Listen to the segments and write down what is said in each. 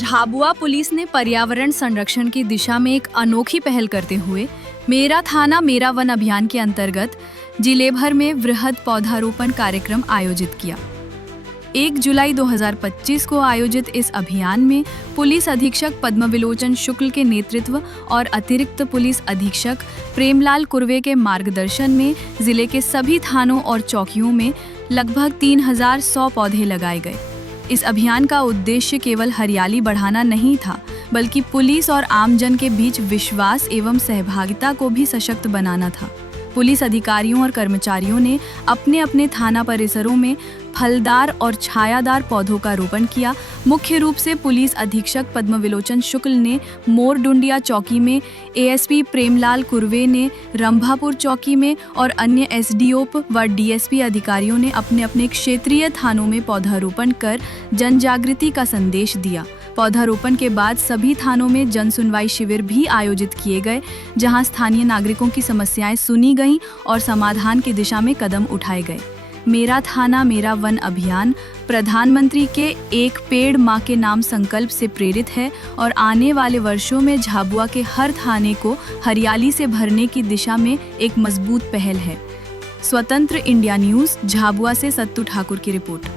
Jhabua police ने पर्यावरण संरक्षण की दिशा में एक अनोखी पहल करते हुए मेरा थाना मेरा वन अभियान के अंतर्गत जिले भर में वृहद पौधारोपण कार्यक्रम आयोजित किया। 1 जुलाई 2025 को आयोजित इस अभियान में पुलिस अधीक्षक पद्मविलोचन शुक्ल के नेतृत्व और अतिरिक्त पुलिस अधीक्षक प्रेमलाल कुर्वे के मार्गदर्शन में जिले के सभी थानों और चौकियों में लगभग 3100 पौधे लगाए गए। इस अभियान का उद्देश्य केवल हरियाली बढ़ाना नहीं था, बल्कि पुलिस और आमजन के बीच विश्वास एवं सहभागिता को भी सशक्त बनाना था। पुलिस अधिकारियों और कर्मचारियों ने अपने अपने थाना परिसरों में फलदार और छायादार पौधों का रोपण किया। मुख्य रूप से पुलिस अधीक्षक पद्मविलोचन शुक्ल ने मोरडुंडिया चौकी में, एएसपी प्रेमलाल कुर्वे ने रंभापुर चौकी में और अन्य एसडीओप व डीएसपी अधिकारियों ने अपने अपने क्षेत्रीय थानों में पौधारोपण कर जन जागृति का संदेश दिया। पौधारोपण के बाद सभी थानों में जन सुनवाई शिविर भी आयोजित किए गए, जहां स्थानीय नागरिकों की समस्याएं सुनी गईं और समाधान की दिशा में कदम उठाए गए। मेरा थाना मेरा वन अभियान प्रधानमंत्री के एक पेड़ मां के नाम संकल्प से प्रेरित है और आने वाले वर्षों में झाबुआ के हर थाने को हरियाली से भरने की दिशा में एक मजबूत पहल है। स्वतंत्र इंडिया न्यूज़, झाबुआ से सत्तू ठाकुर की रिपोर्ट।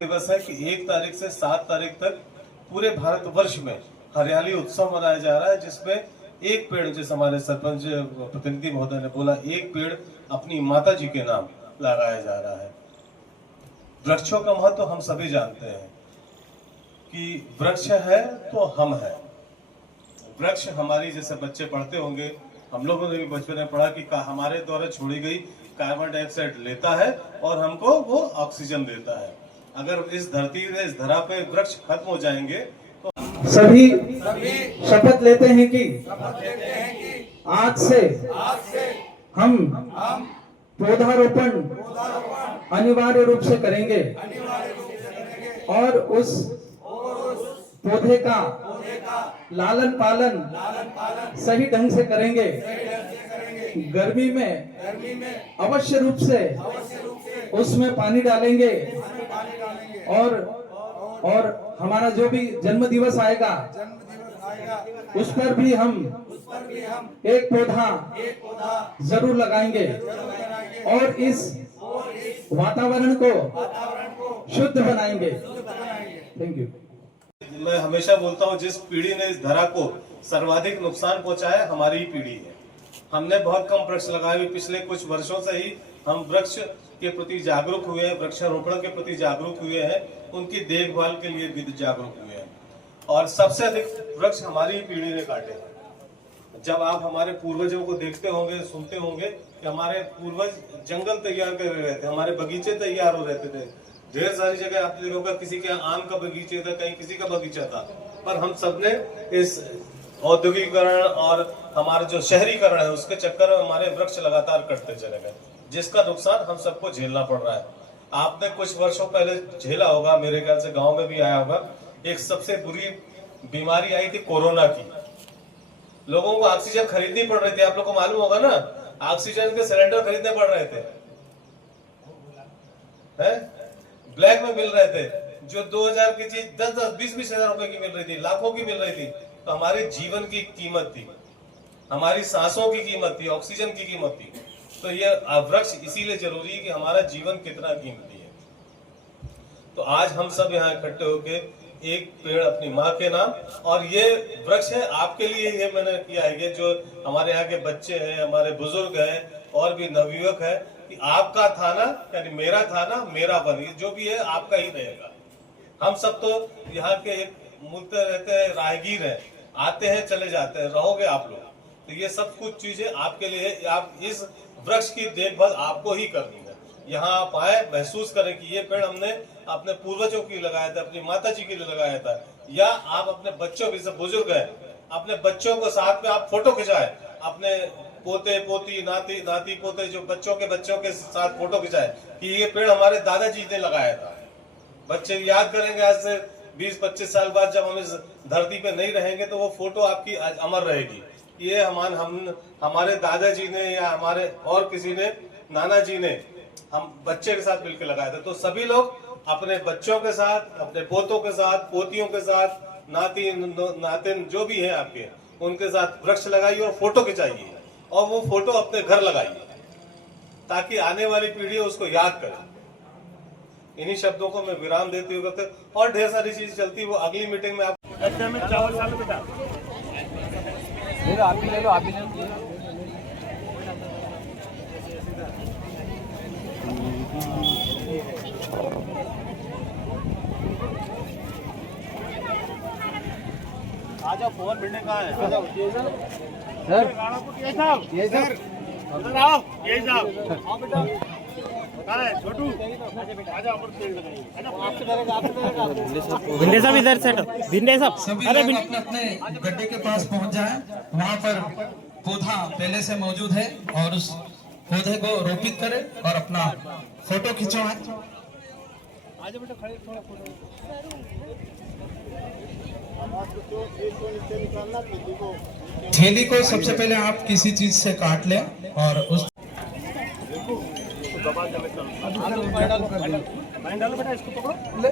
दिवस है कि 1 तारीख से 7 तारीख तक पूरे भारतवर्ष में हरियाली उत्सव मनाया जा रहा है, जिसमें एक पेड़, जैसे हमारे सरपंच प्रतिनिधि महोदय ने बोला, एक पेड़ अपनी माता जी के नाम लगाया जा रहा है। वृक्षों का महत्व हम सभी जानते हैं कि वृक्ष है तो हम है। वृक्ष हमारी, जैसे बच्चे पढ़ते होंगे, हम लोगों ने भी बचपन में पढ़ा कि हमारे द्वारा छोड़ी गई कार्बन डाइऑक्साइड लेता है और हमको वो ऑक्सीजन देता है। अगर इस धरती पे, इस धरा पे वृक्ष खत्म हो जाएंगे तो सभी शपथ लेते हैं कि आज से हम पौधारोपण अनिवार्य रूप से करेंगे और उस पौधे का लालन पालन सही ढंग से करेंगे। गर्मी में अवश्य रूप से उसमें पानी डालेंगे और हमारा जो भी जन्म दिवस आएगा उस पर भी हम एक पौधा जरूर लगाएंगे और इस वातावरण को शुद्ध बनाएंगे। Thank you. मैं हमेशा बोलता हूँ, जिस पीढ़ी ने इस धरा को सर्वाधिक नुकसान पहुंचाया हमारी ही पीढ़ी है। हमने बहुत कम वृक्ष लगाए। पिछले कुछ वर्षों से ही हम वृक्ष के प्रति जागरूक हुए हैं, वृक्षारोपण के प्रति जागरूक हुए हैं, उनकी देखभाल के लिए भी जागरूक हुए हैं। और सबसे अधिक वृक्ष हमारी ही पीढ़ी ने काटे हैं। जब आप हमारे पूर्वजों को देखते होंगे, सुनते होंगे कि हमारे पूर्वज जंगल तैयार कर रहे थे, हमारे बगीचे तैयार हो रहते थे। ढेर सारी जगह आपने देखा होगा, किसी के आम का बगीचा था, कहीं किसी का बगीचा था, पर हम सबने इस औद्योगिकरण और हमारा जो शहरीकरण है उसके चक्कर में हमारे वृक्ष लगातार कटते चले गए, जिसका नुकसान हम सबको झेलना पड़ रहा है। आपने कुछ वर्षों पहले झेला होगा, मेरे ख्याल से गांव में भी आया होगा, एक सबसे बुरी बीमारी आई थी कोरोना की। लोगों को ऑक्सीजन खरीदनी पड़ रही थी, आप लोग को मालूम होगा ना, ऑक्सीजन के सिलेंडर खरीदने पड़ रहे थे, ब्लैक में मिल रहे थे। जो 2000 की चीज 10-10, 20-20 हजार रुपए की मिल रही थी, लाखों की मिल रही थी। तो हमारे जीवन की कीमत थी, हमारी सांसों की कीमत थी, ऑक्सीजन की कीमत थी। तो ये वृक्ष इसीलिए जरूरी है कि हमारा जीवन कितना कीमती है। तो आज हम सब यहाँ इकट्ठे होके एक पेड़ अपनी माँ के नाम, और ये वृक्ष है आपके लिए, ये मैंने किया है। ये जो हमारे यहाँ के बच्चे हैं, हमारे बुजुर्ग हैं और भी नवयुवक है, कि आपका थाना यानी मेरा थाना मेरा वन, ये जो भी है आपका ही रहेगा। हम सब तो यहाँ के एक मुद्दे रहते हैं, राहगीर हैं, आते हैं चले जाते हैं, रहोगे आप लोग। तो ये सब कुछ चीजें आपके लिए, आप इस वृक्ष की देखभाल आपको ही करनी है। यहाँ आप आए, महसूस करें कि ये पेड़ हमने अपने पूर्वजों के लिए लगाया था, अपनी माता जी के लिए लगाया था, या आप अपने बच्चों के, सब बुजुर्ग हैं, अपने बच्चों को साथ में आप फोटो खिंचाए, अपने पोते पोती नाती पोते जो बच्चों के साथ फोटो खिंचाए कि ये पेड़ हमारे दादाजी ने लगाया था। बच्चे याद करेंगे, आज से 20-25 साल बाद जब हम इस धरती पे नहीं रहेंगे तो वो फोटो आपकी अमर रहेगी। ये हमारे दादाजी ने या हमारे और किसी ने, नाना जी ने, हम बच्चे के साथ मिलकर लगाया था। तो सभी लोग अपने बच्चों के साथ, अपने पोतों के साथ, पोतियों के साथ, नातिन जो भी है आपके, उनके साथ वृक्ष लगाइए और फोटो खिंचाइए, और वो फोटो अपने घर लगाइए ताकि आने वाली पीढ़ी उसको याद करे। इन्हीं शब्दों को मैं विराम देते हुए, और ढेर सारी चीज चलती, वो अगली मीटिंग में आप चावल डालो बेटा, आप भी ले लो, आप भी ले लो। आ जाओ, फोन बिल्डिंग कहाँ है? आ जाओ सर, ये साहब, ये सर, उधर आओ, ये साहब, आओ बेटा, कहाँ है छोटू? आ जाओ, आपसे करेगा। भिंडे साहब इधर सेट, भिंडे साहब, सभी लोग अपने अपने गड्ढे के पास पहुंच जाएं। वहां पर पौधा पहले से मौजूद है और उस पौधे को रोपित करें और अपना फोटो खिंचवाएं। आजा बेटा, खड़े थोड़ा फोटो। थैली को सबसे पहले आप किसी चीज से काट लें और उस डालो बेटा, इसको पकड़ो ले।